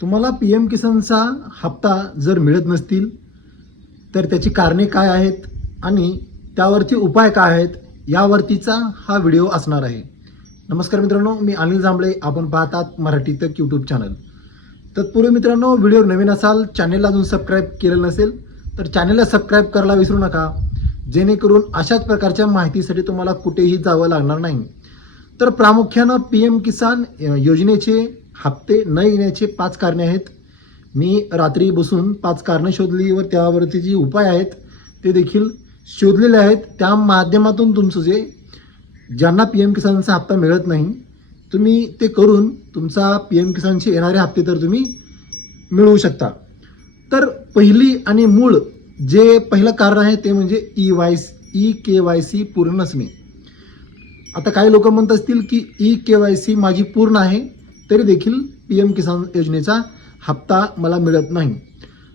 तुम्हाला P M किसानचा हप्ता जर मिळत नसतील तर त्याची कारणे काय आहेत आणि त्यावरती उपाय काय आहेत यावरतीचा हा व्हिडिओ असणार आहे. नमस्कार मित्रांनो मी अनिल जांभळे. आपण पाहतात मराठी तक यूट्यूब चॅनल तत्पूर्वी मित्रांनो व्हिडिओ नवीन असाल चॅनेलला अजून सबस्क्राईब केलेलं नसेल तर चॅनेलला सबस्क्राईब करायला विसरू नका. जेणेकरून अशाच प्रकारच्या माहितीसाठी तुम्हाला कुठेही जावं लागणार नाही. तर प्रामुख्यानं पी एम किसान योजनेचे हप्ते न येण्याचे पाच कारणे आहेत. मी रात्री बसून पाच कारणं शोधली व त्यावरती जी उपाय आहेत ते देखील शोधलेले आहेत. त्या माध्यमातून तुमचं जे ज्यांना पी एम किसानचा हप्ता मिळत नाही तुम्ही ते करून तुमचा पी एम किसानचे येणारे हप्ते तर तुम्ही मिळवू शकता. तर पहिली आणि मूळ जे पहिलं कारण आहे ते म्हणजे E Y E K Y C पूर्ण नसणे आता काही लोक म्हणत असतील की ई के वाय सी माझी पूर्ण आहे. तरी देखील पी एम किसान योजनेचा हप्ता मला मिळत नाही.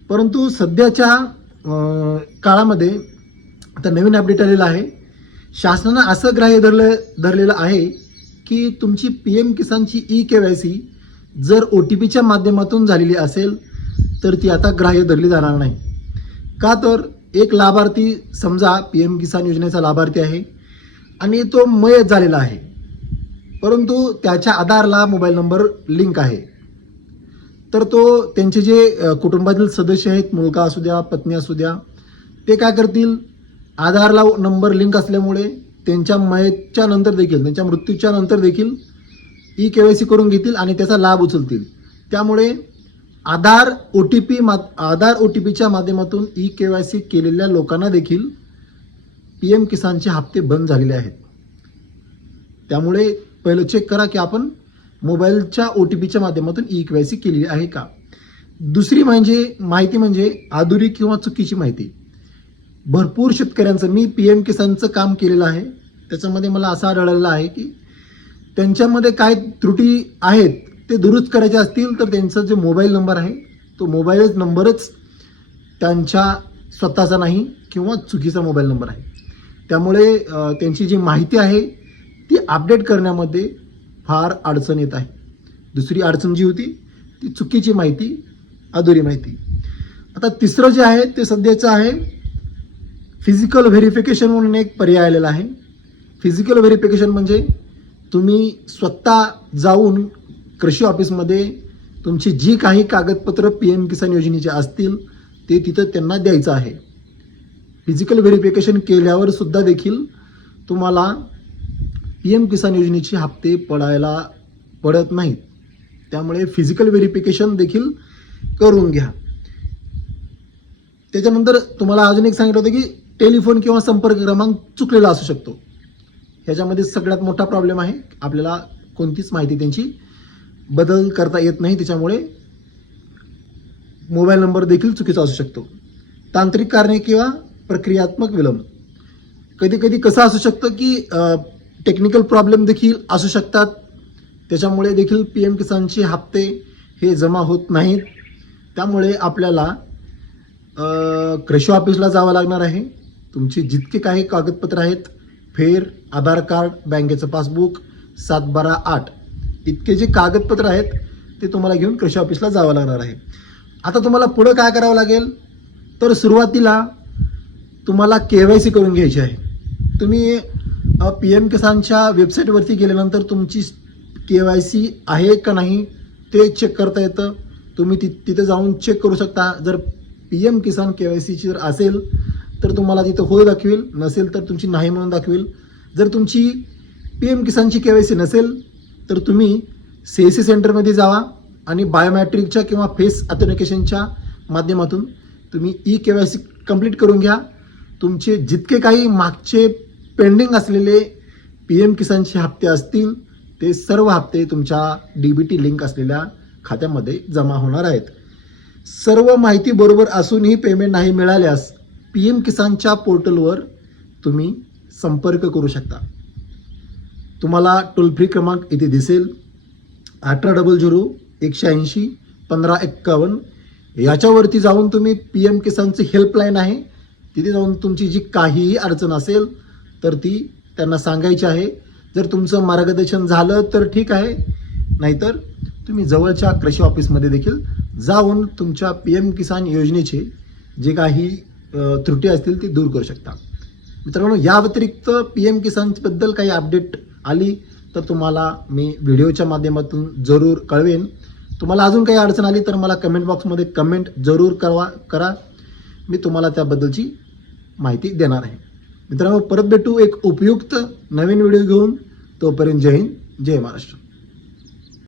परंतु सध्याच्या काळामध्ये आता नवीन अपडेट आलेलं आहे. शासनानं असं ग्राह्य धरलं धरलेलं आहे की तुमची पी एम किसानची ई के वाय सी जर ओ टी पीच्या माध्यमातून झालेली असेल तर ती आता ग्राह्य धरली जाणार नाही. का तर एक लाभार्थी समजा पी एम किसान योजनेचा लाभार्थी आहे आणि तो मयत झालेला आहे. परंतु त्याच्या आधारला मोबाईल नंबर लिंक आहे. तर तो त्यांचे जे कुटुंबातील सदस्य आहेत मुलगा असू द्या पत्नी असू द्या ते काय करतील? आधारला नंबर लिंक असल्यामुळे त्यांच्या मयतच्या नंतर देखील त्यांच्या मृत्यूच्या नंतर देखील ई के वाय सी करून घेतील आणि त्याचा लाभ उचलतील. त्यामुळे आधार ओ टी पी मा आधार ओ टी पीच्या माध्यमातून ई के वाय सी केलेल्या लोकांना देखील पी एम किसानचे हप्ते बंद झालेले आहेत. त्यामुळे पहिलं चेक करा की आपण मोबाईलच्या ओ टी पीच्या माध्यमातून ई के वाय सी केलेली आहे का? दुसरी म्हणजे माहिती म्हणजे आधुरी किंवा चुकीची माहिती. भरपूर शेतकऱ्यांचं मी पी एम किसानचं काम केलेलं आहे. त्याच्यामध्ये मला असं आढळलेलं आहे की त्यांच्यामध्ये काय त्रुटी आहेत ते दुरुस्त करायचे असतील तर त्यांचा जो मोबाईल नंबर आहे तो मोबाईलच नंबरच त्यांच्या स्वतःचा नाही किंवा चुकीचा मोबाईल नंबर आहे. त्यामुळे त्यांची जी माहिती आहे ती अपडेट करण्यामध्ये फार अडचण येत आहे. दुसरी अडचण जी होती ती चुकीची माहिती अधुरी माहिती. आता तिसरं जे आहे ते सध्याचं आहे फिजिकल व्हेरिफिकेशन म्हणून एक पर्याय आलेला आहे. फिजिकल व्हेरिफिकेशन म्हणजे तुम्ही स्वतः जाऊन कृषी ऑफिसमध्ये तुमची जी काही कागदपत्र पी एम किसान योजनेची असतील ते तिथं त्यांना द्यायचं आहे. फिजिकल व्हेरिफिकेशन केल्यावर सुद्धा देखील तुम्हाला पी एम किसान योजनेचे हप्ते पडायला पडत नाहीत. त्यामुळे फिजिकल व्हेरिफिकेशन देखील करून घ्या. त्याच्यानंतर तुम्हाला अजून एक सांगितलं होतं की टेलिफोन किंवा संपर्क क्रमांक चुकलेला असू शकतो. ह्याच्यामध्ये सगळ्यात मोठा प्रॉब्लेम आहे. आपल्याला कोणतीच माहिती त्यांची बदल करता येत नाही. त्याच्यामुळे मोबाईल नंबर देखील चुकीचा असू शकतो. तांत्रिक कारणे किंवा प्रक्रियात्मक विलंब. कधी कधी कसं असू शकतं की टेक्निकल प्रॉब्लेम देखील असू शकतात. त्याच्यामुळे देखील पी एम किसानचे हप्ते हे जमा होत नाहीत. त्यामुळे आपल्याला कृषी ऑफिसला जावं लागणार आहे. तुमची जितके काही कागदपत्र आहेत फेर आधार कार्ड बँकेचं पासबुक सात बारा आठ इतके जे कागदपत्र आहेत ते तुम्हाला घेऊन कृषी ऑफिसला जावं लागणार आहे. आता तुम्हाला पुढं काय करावं लागेल? तर सुरुवातीला तुम्हाला के वाय सी करून घ्यायची आहे. तुम्ही पी एम किसानच्या वेबसाईटवरती गेल्यानंतर तुमची के वाय सी आहे का नाही ते चेक करता येतं. तुम्ही ति तिथे जाऊन चेक करू शकता. जर P M Kisan K Y सीची जर असेल तर तुम्हाला तिथं होय दाखवेल. नसेल तर तुमची नाही म्हणून दाखवेल. जर तुमची पी एम किसानची के वाय सी नसेल तर तुम्ही सी एस सी सेंटरमध्ये जावा आणि बायोमॅट्रिकच्या किंवा फेस ऑथेंटिकेशनच्या माध्यमातून तुम्ही E K Y C complete करून घ्या. तुमचे जितके काही मागचे पेंडिंग असलेले पी एम किसानचे हप्ते असतील ते सर्व हप्ते तुमच्या डी बी टी लिंक असलेल्या खात्यामध्ये जमा होणार आहेत. सर्व माहिती बरोबर असूनही पेमेंट नाही मिळाल्यास पी एम किसानच्या पोर्टलवर तुम्ही संपर्क करू शकता. तुम्हाला टोल फ्री क्रमांक इथे दिसेल. अठरा डबल झिरो एकशे ऐंशी पंधरा एक्कावन्न. याच्यावरती जाऊन तुम्ही पी एम किसानचे हेल्पलाईन आहे. तिथे जाऊन तुमची जी काहीही अडचण असेल तर ती त्यांना सांगायची आहे जर तुमचं मार्गदर्शन झालं तर ठीक आहे नाहीतर तुम्ही जवळच्या कृषी ऑफिसमध्ये देखील जाऊन तुमच्या पी एम किसान योजनेचे जे काही त्रुटी असतील ती दूर करू शकता. मित्रांनो या व्यतिरिक्त पी एम किसानबद्दल काही अपडेट आली तर तुम्हाला मी व्हिडिओच्या माध्यमातून जरूर कळवेन. तुम्हाला अजून काही अडचण आली तर मला कमेंट बॉक्समध्ये कमेंट जरूर करवा करा. मी तुम्हाला त्याबद्दलची माहिती देणार आहे. मित्रांनो परत भेटू एक उपयुक्त नवीन व्हिडिओ घेऊन. तोपर्यंत जय हिंद जय महाराष्ट्र.